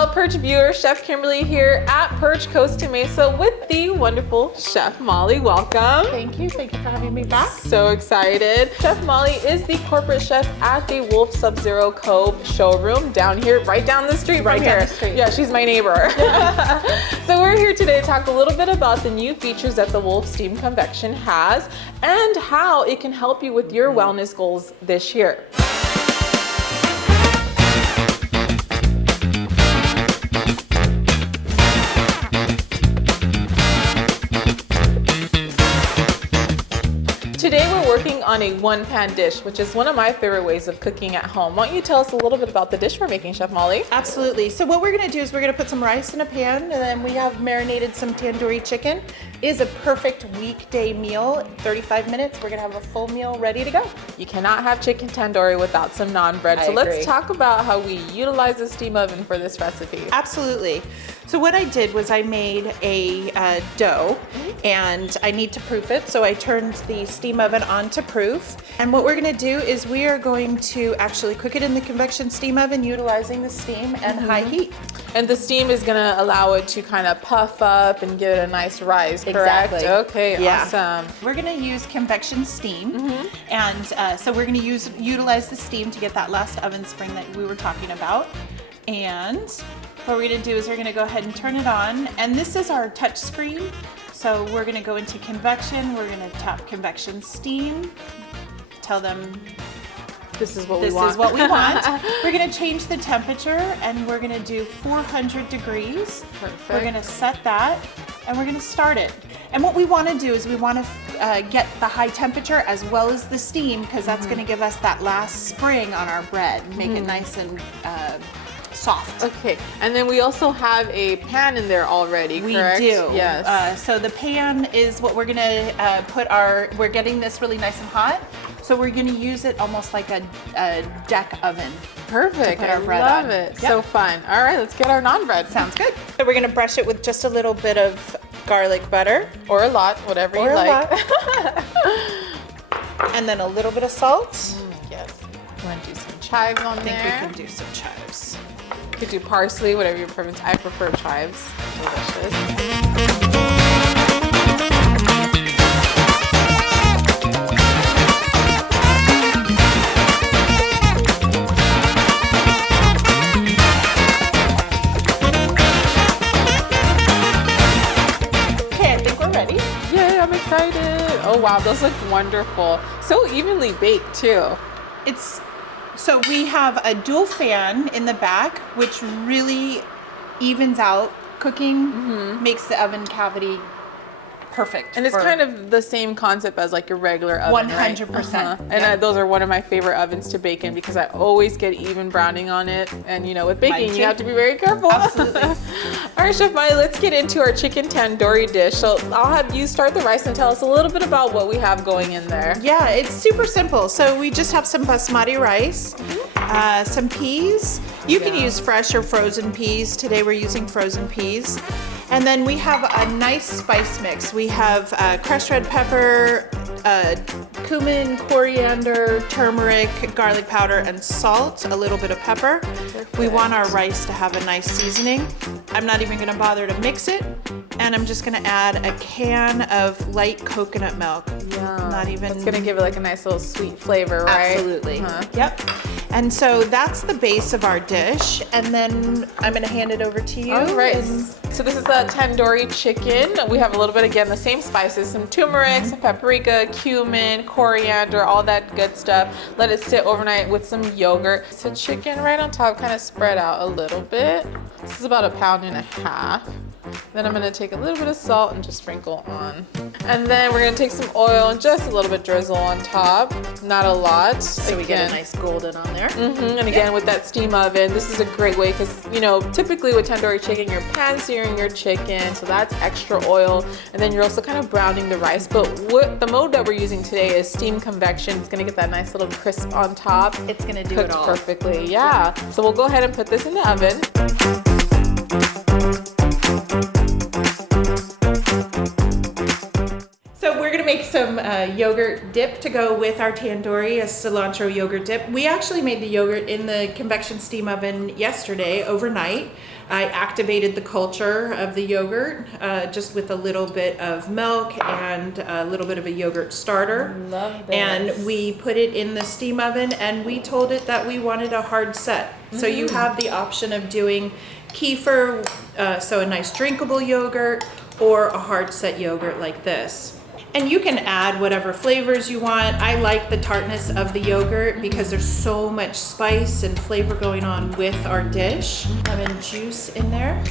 Well, Perch viewers, Chef Kimberly here at Perch Costa Mesa with the wonderful Chef Molly. Welcome. Thank you for having me back. So excited. Chef Molly is the corporate chef at the Wolf Sub-Zero Cove showroom down here, right down the street from here. Yeah, she's my neighbor. So we're here today to talk a little bit about the new features that the Wolf Steam Convection has and how it can help you with your wellness goals this year. Today we're working on a one-pan dish, which is one of my favorite ways of cooking at home. Why don't you tell us a little bit about the dish we're making, Chef Molly? Absolutely. So what we're gonna do is we're gonna put some rice in a pan, and then we have marinated some tandoori chicken. It is a perfect weekday meal. 35 minutes, we're gonna have a full meal ready to go. You cannot have chicken tandoori without some naan bread. So let's talk about how we utilize the steam oven for this recipe. Absolutely. So what I did was I made a dough, and I need to proof it. So I turned the steam oven on to proof. And what we're gonna do is we are going to actually cook it in the convection steam oven utilizing the steam and high heat. And the steam is gonna allow it to kind of puff up and give it a nice rise, correct? Exactly. Okay, yeah. Awesome. We're gonna use convection steam. And so we're gonna utilize the steam to get that last oven spring that we were talking about. And what we're gonna do is we're gonna go ahead and turn it on. And this is our touch screen. So we're gonna go into convection. We're gonna tap convection steam. Tell them this is what we want. This is what we want. We're gonna change the temperature and we're gonna do 400 degrees. Perfect. We're gonna set that and we're gonna start it. And what we wanna do is we wanna get the high temperature as well as the steam, because that's gonna give us that last spring on our bread, make it nice and soft. Okay, and then we also have a pan in there already, correct? We do. Yes. So the pan is what we're gonna we're getting this really nice and hot. So we're gonna use it almost like a deck oven. Perfect, I love it. Yep. So fun. All right, let's get our naan bread. Sounds good. So we're gonna brush it with just a little bit of garlic butter. Or a lot, whatever you like. And then a little bit of salt. Yes. You want to do some chives on there? I think we can do some chives. You could do parsley, whatever your preference. I prefer chives. Delicious. Okay, I think we're ready. Yay, I'm excited. Oh wow, those look wonderful. So evenly baked too. So we have a dual fan in the back, which really evens out cooking, makes the oven cavity perfect. And it's kind of the same concept as like your regular oven, 100%. Right? And those are one of my favorite ovens to bake in because I always get even browning on it. And you know, with baking, you have to be very careful. Absolutely. All right, Chef Molly, let's get into our chicken tandoori dish. So I'll have you start the rice and tell us a little bit about what we have going in there. Yeah, it's super simple. So we just have some basmati rice, some peas. You can use fresh or frozen peas. Today we're using frozen peas. And then we have a nice spice mix. We have crushed red pepper, cumin, coriander, turmeric, garlic powder, and salt, a little bit of pepper. Perfect. We want our rice to have a nice seasoning. I'm not even gonna bother to mix it. And I'm just gonna add a can of light coconut milk. Not even. It's gonna give it like a nice little sweet flavor, right? Absolutely. Yep. And so that's the base of our dish. And then I'm gonna hand it over to you. All right. So this is the tandoori chicken. We have a little bit, again, the same spices, some turmeric, some paprika, cumin, coriander, all that good stuff. Let it sit overnight with some yogurt. So chicken right on top, kind of spread out a little bit. This is about 1.5 pounds. Then I'm gonna take a little bit of salt and just sprinkle on. And then we're gonna take some oil and just a little bit drizzle on top. Not a lot. So we get a nice golden on there. And again, with that steam oven, this is a great way because, you know, typically with tandoori chicken, you're pan searing your chicken, so that's extra oil. And then you're also kind of browning the rice. But what the mode that we're using today is steam convection. It's gonna get that nice little crisp on top. It's gonna do cooked it all. perfectly, yeah. So we'll go ahead and put this in the oven. So we're gonna make some yogurt dip to go with our tandoori, a cilantro yogurt dip. We actually made the yogurt in the convection steam oven yesterday, overnight. I activated the culture of the yogurt just with a little bit of milk and a little bit of a yogurt starter. Love this. And we put it in the steam oven and we told it that we wanted a hard set. So you have the option of doing kefir, so a nice drinkable yogurt, or a hard set yogurt like this. And you can add whatever flavors you want. I like the tartness of the yogurt because there's so much spice and flavor going on with our dish. Lemon juice in there.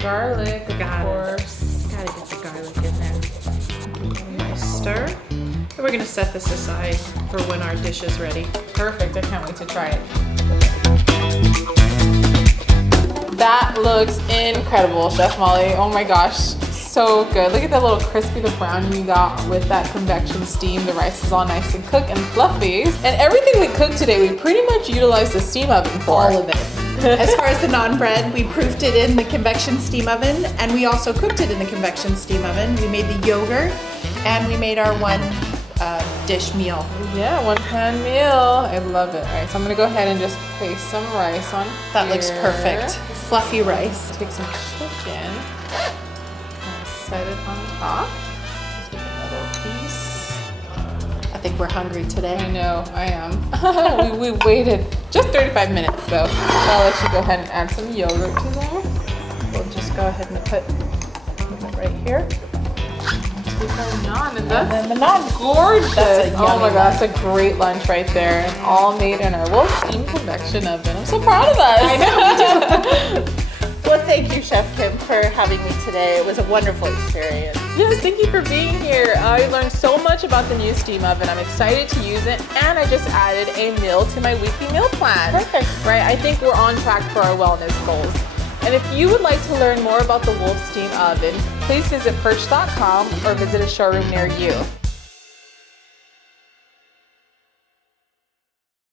Garlic, of course. Gotta get the garlic in there. Nice stir. And we're gonna set this aside for when our dish is ready. Perfect, I can't wait to try it. That looks incredible, Chef Molly. Oh my gosh. So good. Look at that little crispy, the brownie you got with that convection steam. The rice is all nice and cooked and fluffy. And everything we cooked today, we pretty much utilized the steam oven for. All of it. As far as the naan bread, we proofed it in the convection steam oven, and we also cooked it in the convection steam oven. We made the yogurt, and we made our one dish meal. Yeah, one pan meal. I love it. All right, so I'm gonna go ahead and just place some rice on That here. looks perfect. Fluffy rice. Take some chicken. Set it on top. Take another piece. I think we're hungry today. I know, I am. we waited just 35 minutes though. I'll let you go ahead and add some yogurt to there. We'll just go ahead and put it right here. Take our naan and And then the naan. gorgeous. That's a Oh my yummy gosh, that's a great lunch right there. And all made in our steam convection oven. I'm so proud of us. I know, we do. Well, thank you, Chef Kim, for having me today. It was a wonderful experience. Yes, thank you for being here. I learned so much about the new steam oven. I'm excited to use it, and I just added a meal to my weekly meal plan. Perfect. Right, I think we're on track for our wellness goals. And if you would like to learn more about the Wolf Steam Oven, please visit PIRCH.com or visit a showroom near you.